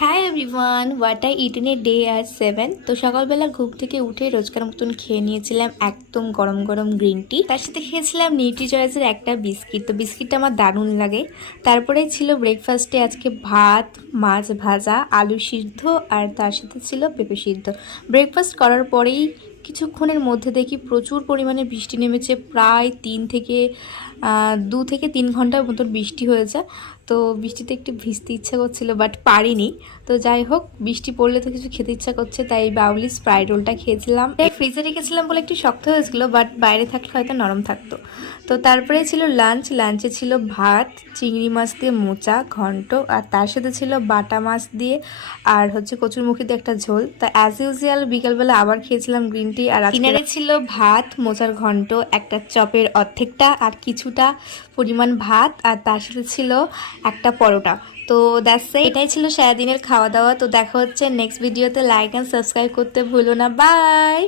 হ্যাঁ everyone, what I it in a day at 7। তো সকালবেলা ঘুম থেকে উঠে রোজকার মতন খেয়ে নিয়েছিলাম একদম গরম গরম গ্রিন টি। তার সাথে খেয়েছিলাম নিউট্রি চয়েসের একটা বিস্কিট। তো বিস্কিটটা আমার দারুণ লাগে। তারপরে ছিল ব্রেকফাস্টে আজকে ভাত, মাছ ভাজা, আলু সিদ্ধ আর তার সাথে ছিল পেঁপে সিদ্ধ। ব্রেকফাস্ট করার পরেই কিছুক্ষণের মধ্যে দেখি প্রচুর পরিমাণে বৃষ্টি নেমেছে। প্রায় 2 থেকে 3 ঘন্টার মতন বৃষ্টি হয়েছে। তো বৃষ্টিতে একটু ভিজতে ইচ্ছা করছিল, বাট পারিনি। তো যাই হোক, বৃষ্টি পড়লে তো কিছু খেতে ইচ্ছা করছে, তাই বাউলি স্প্রাইট রোলটা খেয়েছিলাম। ফ্রিজে রেখেছিলাম বলে একটু শক্ত হয়েছিল, বাট বাইরে থাকলে হয়তো নরম থাকতো। তো তারপরে ছিল লাঞ্চে ছিল ভাত, চিংড়ি মাছ দিয়ে মোচা ঘন্ট, আর তার সাথে ছিল বাটা মাছ দিয়ে আর হচ্ছে কচুরমুখী দিয়ে একটা ঝোল। তা অ্যাজ ইউজুয়াল বিকালবেলা আবার খেয়েছিলাম গ্রিন টি। আর ডিনারে ছিল ভাত, মোচার ঘন্ট, একটা চপের অর্ধেকটা আর কিছুটা পরিমাণ ভাত, আর তার সাথে ছিল একটা পরোটা। তো দ্যাটস ইট, এটাই ছিল সারাদিনের খাওয়া দাওয়া। তো দেখা হচ্ছে নেক্সট ভিডিওতে। লাইক অ্যান্ড সাবস্ক্রাইব করতে ভুলো না। বাই।